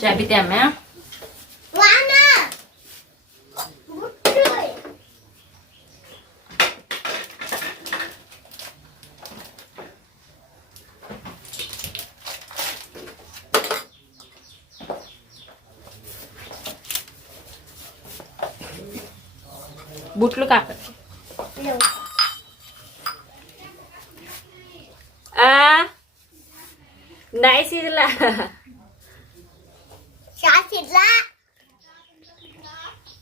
చాయ్ పితే అమ్మా వానా గుట్టుయ్ బుట్లు కాక నైస్ ఇదిలా चहा शिजला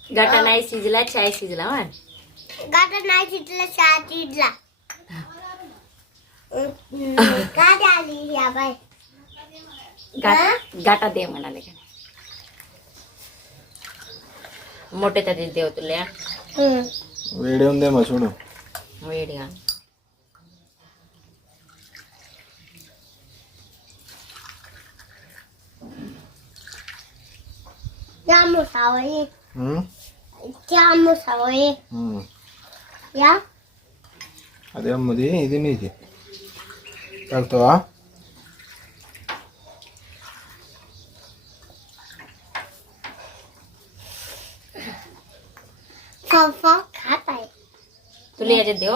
गाटा नाही शिजला चाय शिजला हा गाटा नाही शिजला चहा शिजला अं, काय आली या बाय गाट- अं? गाटा दे म्हणाले का? मोठे तरी देव तुला. हम्म. वेळ येऊन दे मग सोडू वेळ సావయి ఉమ్, జాము సావయి ఉమ్. యా అదే అమ్మది ఇది నీది తాగుతావా కాఫా ఖాతాయి तुला याच्यात देव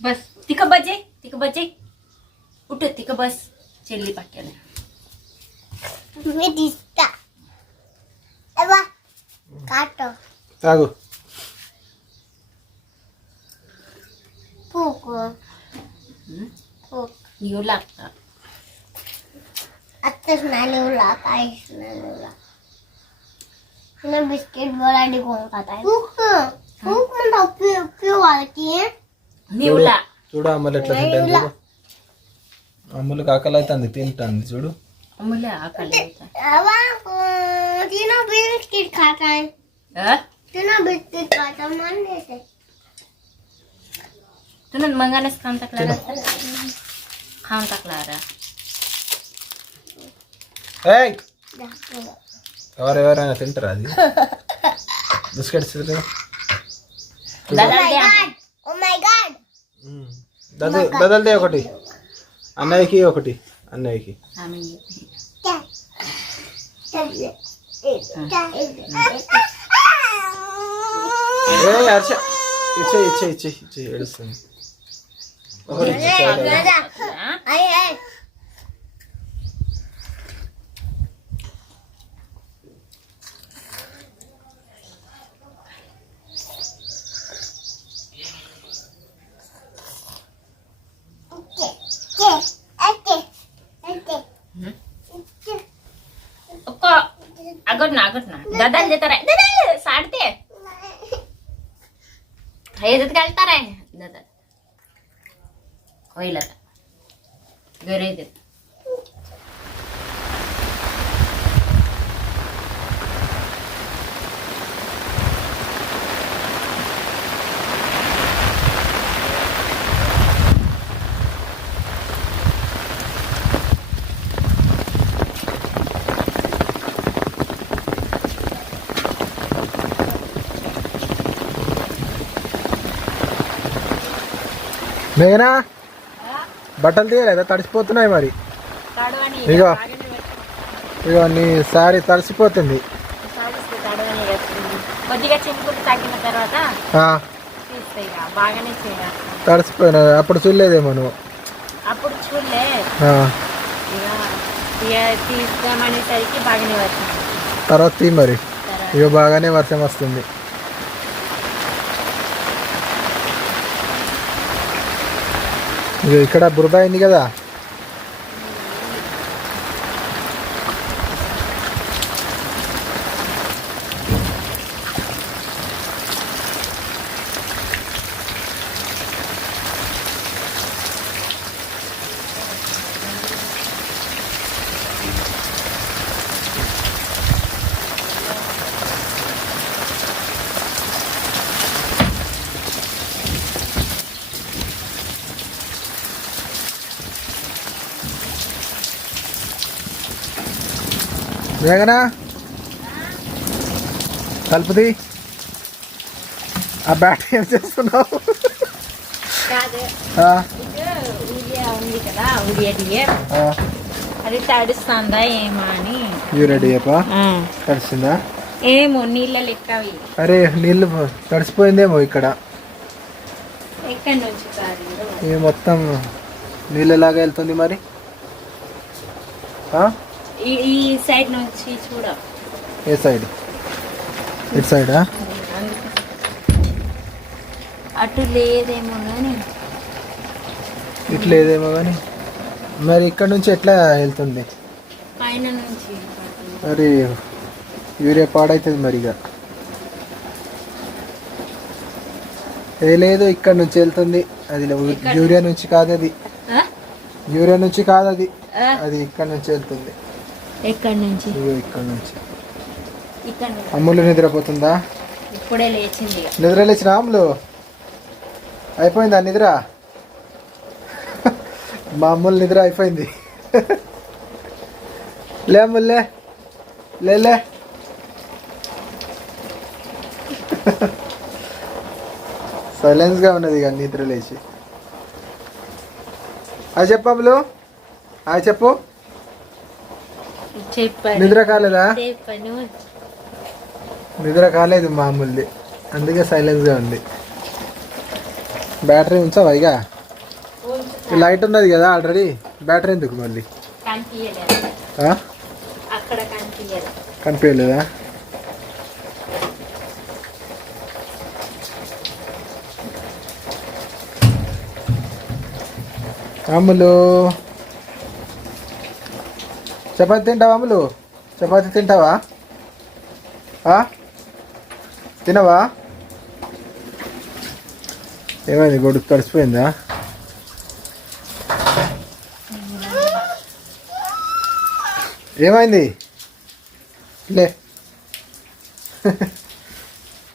बस तिक बजे तिक बचे उठ तिक बस चेल्ली पटे मी दिसता. एवा काटो. तागो पोको पोक येऊ लागता. आत्ताच नाही येऊ लाग काहीच नाही येऊ लाग मी बिस्किट बोला डिगोन खाताय पोक पोक म्हणता पिऊ पिऊ आलती निवला చూడు అమ్మలు ఎట్లా తింటుంది చూడు అమ్ములకు ఆకలి అవుతుంది తింటుంది చూడు. అమ్ములే ఆకలి తినండి మంగానేసి కాంతక్లారా? కాంతక్లారా? ఎవరెవరైనా తింటారా అది? బిస్కెట్స్ బదల్దే ఒకటి. అన్నయ్యకి ఒకటి. అన్నయ్యకి. ఇచ్చే ఇచ్చే ఇచ్చే ఇచ్చే ఏడుస్తుంది. ఒకటి. लागत ना. दादा देता राय. दादा साडते. ह्याच्यात घालता राय. दादा होईल आता. घरी येते మేఘనా? బట్టలు తీయలేదా? తడిసిపోతున్నాయి మరి. ఇగో. ఇగో నీ సారీ తడిసిపోతుంది. తడిసిపోయినా అప్పుడు చూడలేదేమో నువ్వు. అప్పుడు చూడలే. తర్వాత తీ మరి. ఇక బాగానే వర్షం వస్తుంది. ఇక్కడ బురద అయింది కదా. వేగనా? కలుపుది ఆ బ్యాట్ ఏం చేస్తున్నావు? అది తడుస్తుందా ఏమో అని. అయ్యప్పా తడిసిందా? ఏమో నీళ్ళ లెక్క అరే నీళ్ళు తడిసిపోయిందేమో ఇక్కడ. ఎక్కడి నుంచి మొత్తం నీళ్ళలాగా వెళ్తుంది మరి. ఆ? ఈ సైడ్ నుంచి చూడ. ఏ సైడ్? ఇటు సైడా? అటు లేదేమో కానీ ఇటు లేదేమో కానీ మరి ఇక్కడ నుంచి ఎట్లా వెళ్తుంది? పైన నుంచి పడుతుంది. మరి యూరియా పాడవుతుంది మరి ఇక ఏ లేదు ఇక్కడ నుంచి వెళ్తుంది. అది? యూరియా నుంచి కాదు అది? యూరియా నుంచి కాదు అది? అది ఇక్కడ నుంచి వెళ్తుంది. ఎక్కడి నుంచి? ఇక్కడ నుంచి. అమ్ములు నిద్రపోతుందా? ఇప్పుడే లేచింది. నిద్ర లేచిన అమ్ములు? అయిపోయిందా నిద్ర? మా అమ్ములు నిద్ర అయిపోయింది. లే అమ్ములే లే లే. సైలెన్స్గా ఉన్నది ఇక నిద్ర లేచి. అది చెప్పు అమ్ములు. అది చెప్పు. నిద్ర కాలేదా? నిద్ర కాలేదు మామూలుది. అందుకే సైలెన్స్గా ఉంది. బ్యాటరీ ఉంచావా ఇక? లైట్ ఉన్నది కదా ఆల్రెడీ. బ్యాటరీ ఎందుకు మళ్ళీ? కనిపించలేదా అమ్ములు చపాతి తింటావా అమ్ములు చపాతి తింటావా? తినవా? ఏమైంది గొడుగు తడిసిపోయిందా ఏమైంది? లే.